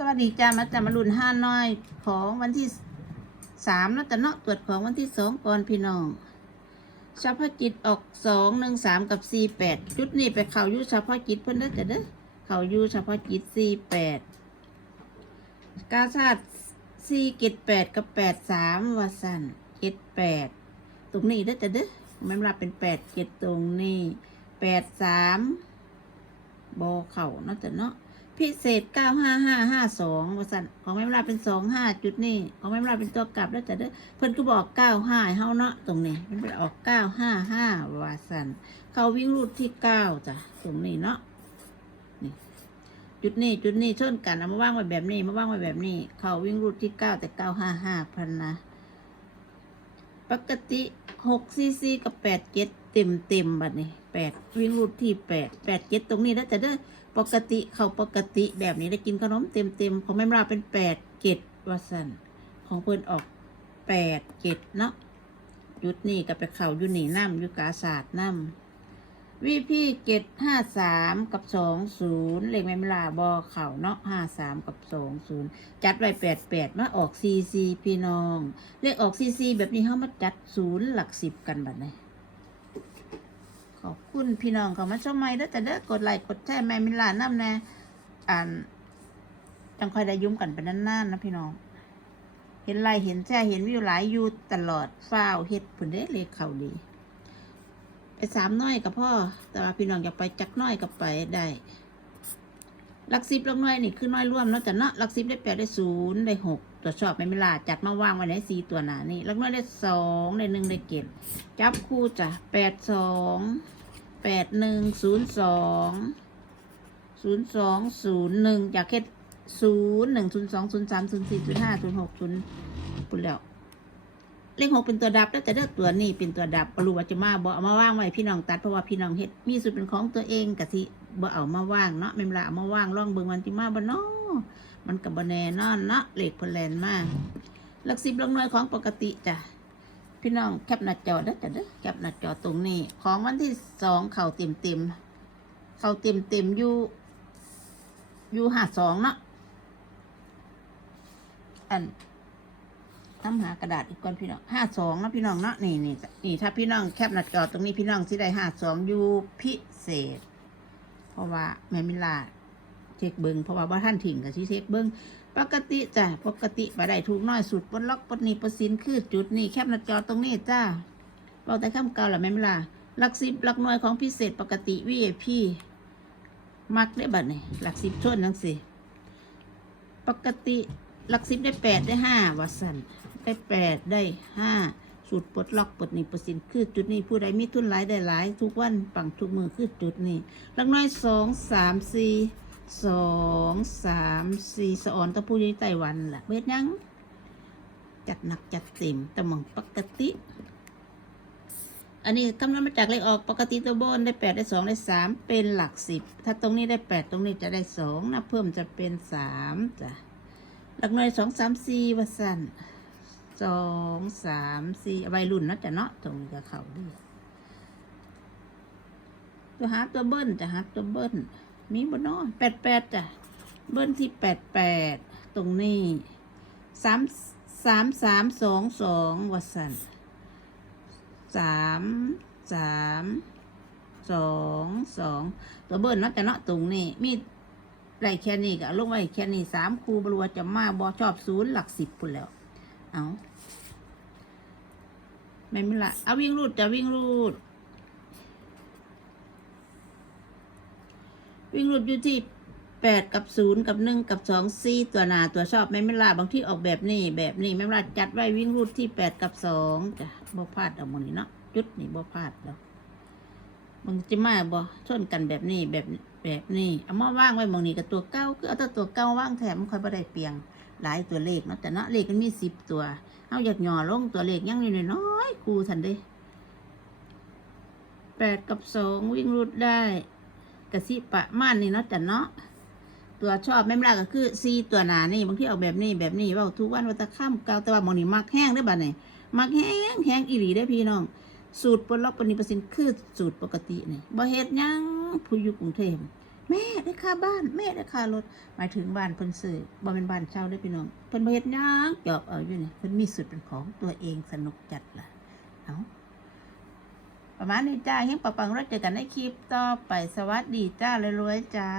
สวัสดีจ้ามาจ้ามารุ่นห้าน้อยของวันที่สามแล้วแต่เนาะตรวจของวันที่สองก่อนพี่น้องเฉพาะจิตออกสองหนึ่งสามกับสี่แปดจุดนี้ไปเข่ายูเฉพาะจิตเพิ่นเด้อจ้ะเด้อเข่ายูเฉพาะจิตสี่แปดกาชาติสี่เจ็ดแปดกับแปดสามวาสันเจ็ดแปดตรงนี้เด้อจ้ะเด้อไม่รับเป็นแปดเจ็ดตรงนี้แปดสามบอเข่านะจ้ะเนาะ พิเศษ 95552ว่าสั่นของแม่เวลาเป็น 25 จุดนี่ของแม่เวลาเป็นตัวกลับแล้วแต่เด้อเพิ่นก็บอก 95ให้เฮาเนาะตรงนี้มันเป็นออก 955ว่าสั่นเขาวิ่งรูดที่ 9จ้ะตรงนี้เนาะนี่จุดนี้จุดนี้ชนกันเอามาว่างไว้แบบนี้มาว่างไว้แบบนี้ เขาวิ่งรูดที่ 9 แต่ 955พันนะ ปกติ6ซีซีกับ 87 ต็มเต็มๆบัดนี้8วิ่งรูดที่8 87ตรงนี้แล้วแต่เด้อปกติเขาปกติแบบนี้ได้กินขนมเต็มเต็มๆของแม่มราเป็นแปดเจ็ดวัสันของเพื่อนออกแปดเจ็ดเนาะยุดนี่กับไปเข่าอยุนี่น้ำยุกาศาสตร์น้ำวีพี่เกตห้าสามกับสองศูนย์เลขแม่มราบอเข่าเนาะห้าสามกับสองศูนย์จัดไว้แปดแปดมาออกซีซีพี่น้อง เลขออกซีซีแบบนี้เขามาจัดศูนย์หลักสิบกันแบัดนี้ ขอบคุณพี่น้องเขามาชมใหม่เด้อแต่เด้อกดไลค์กดแชร์แม่มิลาน้ำแน่อ่านจังค่อยได้ยุ่มกันไปนานๆนะพี่น้อง เห็นไลค์เห็นแชร์เห็นวิวหลายอยู่ตลอดฟ้าวเฮ็ดผุนเด้เลขเขาดี ไปสามน้อยกับพ่อแต่ว่าพี่น้องอยากไปจักน้อยกับไปได้ลักสิบลักน้อยนี่คือน้อยร่วมเนาะแต่เนาะลักสิบได้แปดได้ศูนย์ได้หก ตัวชอบไม่เวลาจัดมาว่างไว้ในสี่ตัวหนานี่ลักน้อยได้สองได้หนึ่งได้เจ็ดจับคู่จ้ะแปดสองแปดหนึ่งศูนย์สองศูนย์สองศูนย์หนึ่งจากแค่ศูนย์หนึ่งศูนย์สองศูนย์สามศูนย์สี่ศูนย์ห้าศูนย์หกศูนย์ปุ่นแล้วเลขหกเป็นตัวดับแล้วแต่เลือกตัวนี้เป็นตัวดับปรู้ว่าจะมาบ่เอามาว่างไว้พี่น้องตัดเพราะว่าพี่น้องเฮ็ดมีสูตรเป็นของตัวเองกะทิบ่เอามาว่างเนาะแม่ละเอามาว่างล่องเบิ่งวันที่มาบ่เนาะ มันกับบแน่นอนเนาะเหลขเพนแลนมากหลักสิบหลักหน่วยของปกติจ้ะพี่น้องแคปหน้าจอเด้อจ้ะเด้อแคปหน้าจอตรงนี้ ของวันที่สองเข่าเต็มเต็มเข่าเต็มเต็มอยู่อยู่ห้าสองเนาะอันทำหากระดาษอีกก่อนพี่น้องห้าสองนะพี่น้องเนาะนี่นี่จ้ะนี่ถ้าพี่น้องแคปหน้าจอตรงนี้พี่น้องสิได้ห้าสองอยู่พิเศษ เพราะว่าแม่มิลา เช็คเบิงเพราะว่าว่ท่านถิ่งกับที่เช็คเบิงปกติจ้ะปกติไปได้ถูกน้อยสุดปนล็อกปนนี้ปนสินคือจุดนี้แคบหน้าจอตรงนี้จ้าเราแต่ข้ามเก่าหรือไม่เวลาหลักสิบหลักหน่วยของพิเศษปกติ VIP มักได้บัดนี่หลักสิบชนนังสิปกติหลักสิบได้แปดได้ห้าวาสันได้แปดได้ห้าสูตรปลดล็อกปลดหนี้ปลดสินคือจุดนี้ผู้ใดมีทุนหลายได้หลาย ทุกวันปังทุกมือคือจุดนี้หลักน้อยสองสามสี่ สองสามสี่สะออนตะพูยไต้หวันล่ะเบ็ดยัง จัดหนักจัดเต็มแต่มองปกติ อันนี้คำนวณมาจากเลขออกปกติตัวบนได้แปดได้สองได้สามเป็นหลักสิบถ้าตรงนี้ได้แปดตรงนี้จะได้สองนะเพิ่มจะเป็นสามจ้ะหลักหน่วยสองสามสี่วสันสองสามสี่วัยรุ่นนาะจะเนาะตรงนี้ก็เข้าด้วยตัวหาตัวเบิ้ลจะหาตัวเบิ้ล มีบนนอแปดแปดจ้ะ เบิ้ลที่แปดแปดตรงนี้สามสามสามสองสองวัสันสามสามสองสองตัวเบิ้ลนาะแต่เนาะตรงนี้มีไรแค่นี้ก็ลงไว้แค่นี้สามครูบรัวจะมาบอชอบศูนย์หลักสิบพุ่นแล้ว เอาไม่มีละเอาวิ่งรูดจะวิ่งรูด วิ่งหลุดอยู่ที่แปดกับศูนย์กับหนึ่งกับสองสี่ตัวหนาตัวชอบไม่ไม่ลาบางที่ออกแบบนี้แบบนี้ไม่ลาจัดไว้วิ่งรูดที่แปดกับสองจ้ะบ่พลาดเอาหมดนี่เนาะจุดนี่บ่พลาดแล้วมันจะมาบ่ชนกันแบบนี้แบบแบบนี้เอามาว่างไว้มองนี้กับตัวเก้าคือเอาแต่ตัวเก้าว่างแถมค่อยบ่ได้เปลียงหลายตัวเลขเนาะแต่เนาะเลขมันมีสิบตัวเอาอยากหย่อลงตัวเลขยังนี่น้อยๆครูทันเด้แปดกับสองวิ่งรูดได้ กะซิประม่าณนี่เนาะจ้ะเนาะตัวชอบแม่มลาก็คือซีตัวหนานี่บางที่ออกแบบนี้แบบนี้ว่าทุกวันวันตะข้ามเกาแต่ว่ามองนี่มักแห้งได้บ้านไหนมักแห้งแห้งอีหลีได้พี่น้อง สูตรปนล็อกปนิประสินคือสูตรปกติเนี่ยบ่เฮ็ดยังผู้อยู่กรุงเทพแม่ได้ค่าบ้านแม่ได้ค่ารถหมายถึงบ้านเพิ่นซื้อบ่เป็นบ้านเช่าได้พี่น้องเพิ่นบ่เฮ็ดยังจอบเอาอยู่นี่เพิ่นมีสูตรเป็นของตัวเองสนุกจัดล่ะเอา ประมาณนี้จ้าเฮงปะปังรถเจอกันในคลิปต่อไปสวัสดีจ้ารวยๆจ้า